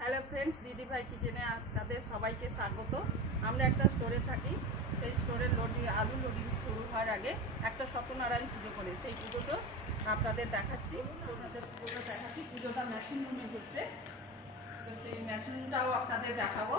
Hello friends, দিদি ভাই কিচেনে আপনাদের সবাইকে স্বাগত। আমরা একটা স্টোরে থাকি। সেই স্টোরের আলু লোডিং শুরু হওয়ার আগে একটা সত্যনারায়ণ পুজো করে সেই পুজোটা আপনাদের দেখাচ্ছি। পুজোটা মেশিন রুমে হচ্ছে, তো সেই মেশিনটাও আপনাদের দেখাবো।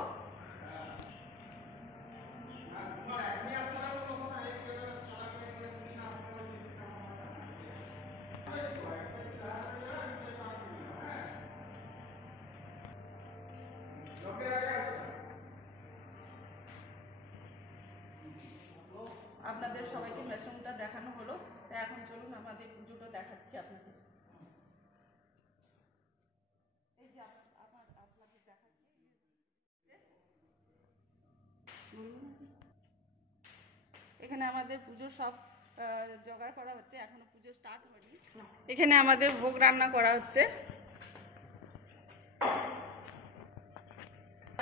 আপনাদের সবাইকে মেশিনটা দেখানো হলো, এখন চলুন আমাদের পুজোটা দেখাচ্ছি আপনাদের। এই যে আপনাদের দেখাচ্ছি, এখানে আমাদের পুজো সব জোগাড় করা হচ্ছে, এখনো পুজো স্টার্ট হয়নি। এখানে আমাদের ভোগ রান্না করা হচ্ছে।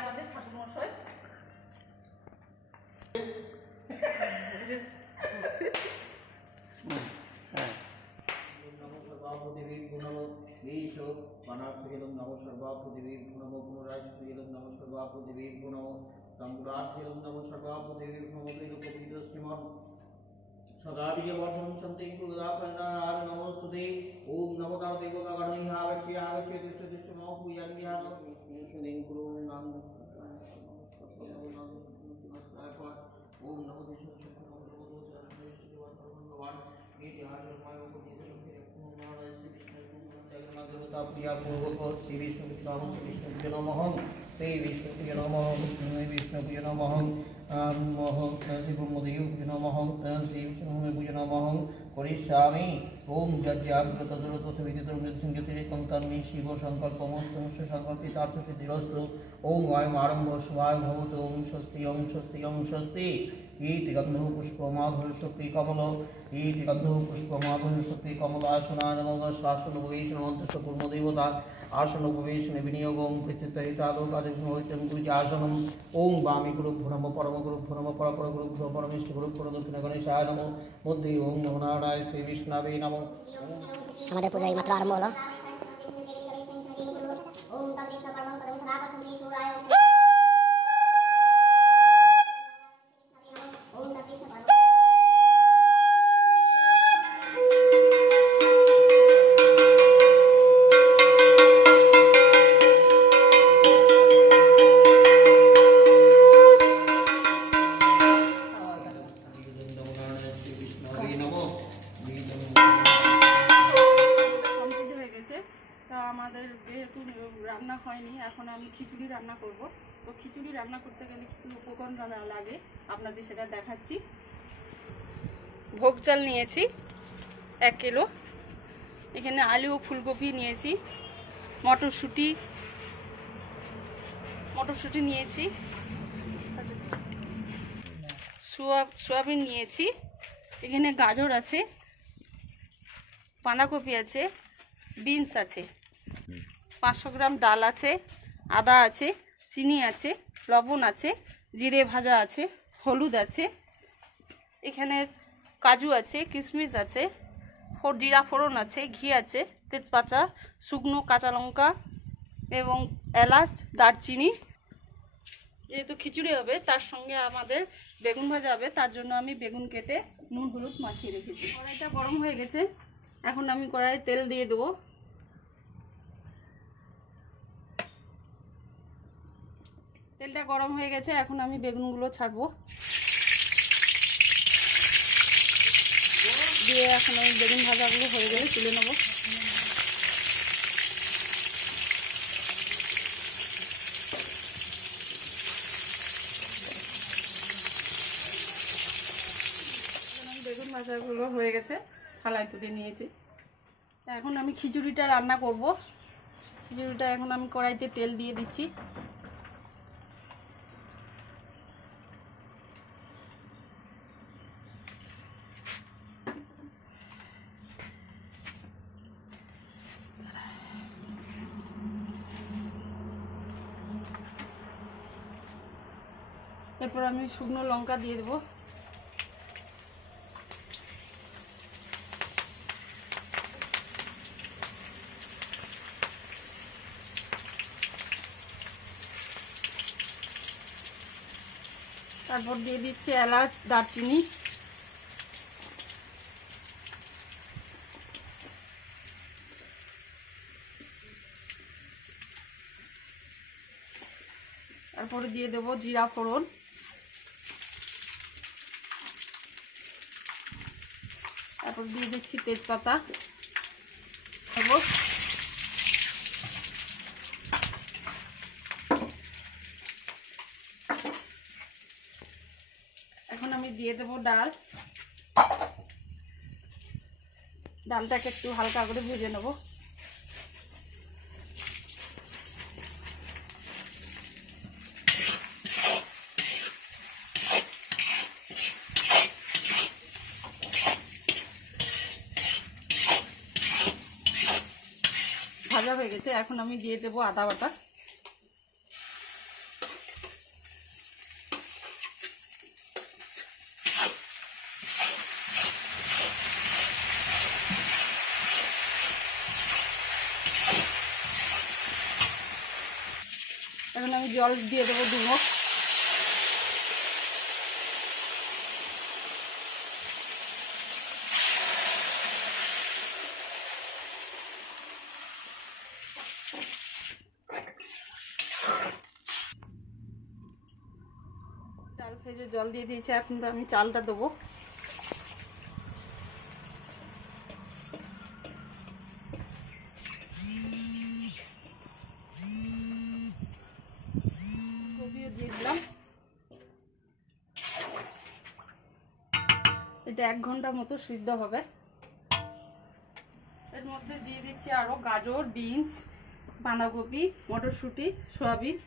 আমাদের ঠাকুরমশাই सदा विजयवर्धनं सन्ति कुरुदापन्नारायण नमोस्तुते। ओम नमो देवता गणैः आगच्छ आगच्छ तिष्ठ तिष्ठ नमो पूजन्याः विष्णुदेव गुरु नाम ओम नमो देवता प्रिया पूर्वक श्री विष्णु श्री नमः श्री विष्णु नमः विष्णु नमः नमः श्री ब्रह्मदेव नमः श्री विष्णु नमः करिष्यामि। ओम जज्जाग्रतदुरतविदितमृत्संज्ञतिरेकंतन्मे शिव संकल्पमस्तमस्य संकल्पितार्थ सिद्धिरस्तु। ओम अयम् आरम्भ शिवाय भवतु। ओम स्वस्ति ओम स्वस्ति ओम स्वस्ति। इति गन्धः पुष्पमाधुर्यशक्ति कमल इति गन्धः पुष्पमाधुर्यशक्ति कमल आसना नमः शासनोपवेशनमन्तस्य कुर्मदेवता आसनोपवेशने विनियोगं प्रचित्तहितालोकादिभ्योऽयं ओम वामी गुरुभ्यो नमः परम गुरुभ्यो नमः परपर गुरुभ्यो परमेष्ठ गुरुभ्यो दक्षिण गणेशाय नमः मध्ये ओम नमो नारायण श्री विष्णवे नमः। আমাদের পূজা এইমাত্র আরম্ভ হলো। আমাদের যেহেতু রান্না হয়নি, এখন আমি খিচুড়ি রান্না করব। তো খিচুড়ি রান্না করতে গেলে কিছু উপকরণ লাগে, আপনাদের সেটা দেখাচ্ছি। ভোগ চাল নিয়েছি 1 কিলো, এখানে আলু ও ফুলকপি নিয়েছি, মটরশুঁটি নিয়েছি, সোয়াবিন নিয়েছি, এখানে গাজর আছে, বাঁধাকপি আছে, বিনস আছে, 500 গ্রাম ডাল আছে, আদা আছে, চিনি আছে, লবণ আছে, জিরে ভাজা আছে, হলুদ আছে, এখানে কাজু আছে, কিশমিশ আছে, জিরা ফোড়ন আছে, ঘি আছে, তেজপাতা, শুকনো কাঁচা লঙ্কা এবং এলাচ, দারচিনি। যেহেতু খিচুড়ি হবে, তার সঙ্গে আমাদের বেগুন ভাজা হবে, তার জন্য আমি বেগুন কেটে নুন হলুদ মাখিয়ে রেখেছি। কড়াইটা গরম হয়ে গেছে, এখন আমি কড়াইয়ে তেল দিয়ে দেবো। তেলটা গরম হয়ে গেছে, এখন আমি বেগুনগুলো ছাড়বো। দিয়ে এখন আমি বেগুন ভাজাগুলো হয়ে গেলে তুলে নেবো। বেগুন ভাজাগুলো হয়ে গেছে, থালায় তুলে নিয়েছি। এখন আমি খিচুড়িটা রান্না করব। খিচুড়িটা এখন আমি কড়াইতে তেল দিয়ে দিচ্ছি। এরপর আমি শুকনো লঙ্কা দিয়ে দেবো। তারপর দিয়ে দিচ্ছি এলাচ, দারচিনি, তারপরে দিয়ে দেবো জিরা ফোড়ন, তারপর দিয়ে দিচ্ছি তেজপাতা দেবো। এখন আমি দিয়ে দেবো ডাল। ডালটাকে একটু হালকা করে ভেজে নেব। ভাজা হয়ে গেছে, এখন আমি দিয়ে দেবো আদা বাটা। এখন আমি জল দিয়ে দেবো 2 মগ। চাল ভেজে জল দিয়ে দিয়েছি, এখন তো আমি চালটা দেবো। কপিও দিয়ে দিলাম। এটা 1 ঘন্টা মতো সিদ্ধ হবে। এর মধ্যে দিয়ে দিচ্ছি আরো গাজর, বিনস, বাঁধাকপি, মটরশুঁটি, সয়াবিন।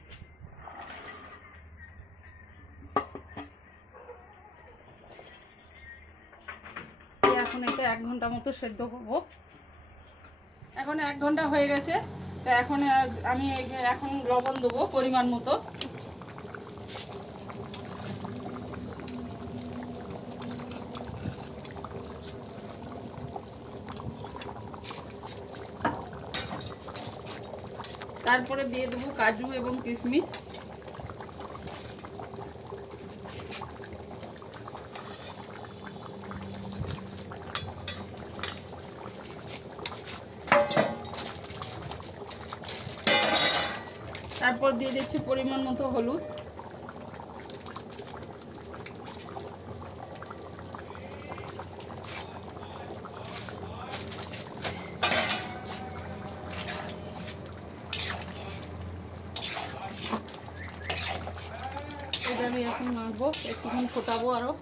এখন এটা 1 ঘন্টা মতো সেদ্ধ করবো। এখন 1 ঘন্টা হয়ে গেছে, তো এখন আমি এখন লবণ দেবো পরিমাণ মতো। তারপরে দিয়ে দেবো কাজু এবং কিশমিশ। তারপর দিয়ে দিচ্ছি পরিমাণ মতো হলুদ। এটা আমি এখন মাখবো, একটুখানি ফোটাবো আরো।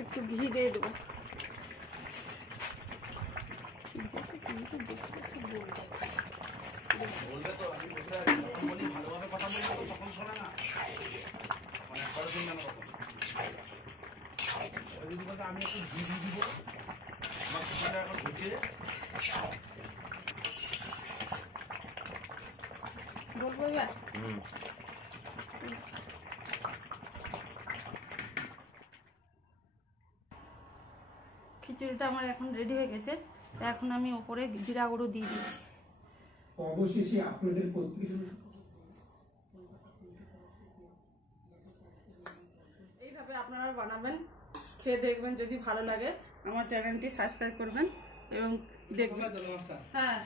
একটু ঘি দিয়ে দেবো। বলবো এবার খিচুড়িটা আমার এখন রেডি হয়ে গেছে। এখন আমি উপরে জিরা গুঁড়ো দিয়ে দিচ্ছি। অবশেষে আপনাদের প্রত্যেকের এইভাবে আপনারা বানাবেন, খেয়ে দেখবেন, যদি ভালো লাগে আমার চ্যানেলটি সাবস্ক্রাইব করবেন এবং দেখবেন। হ্যাঁ।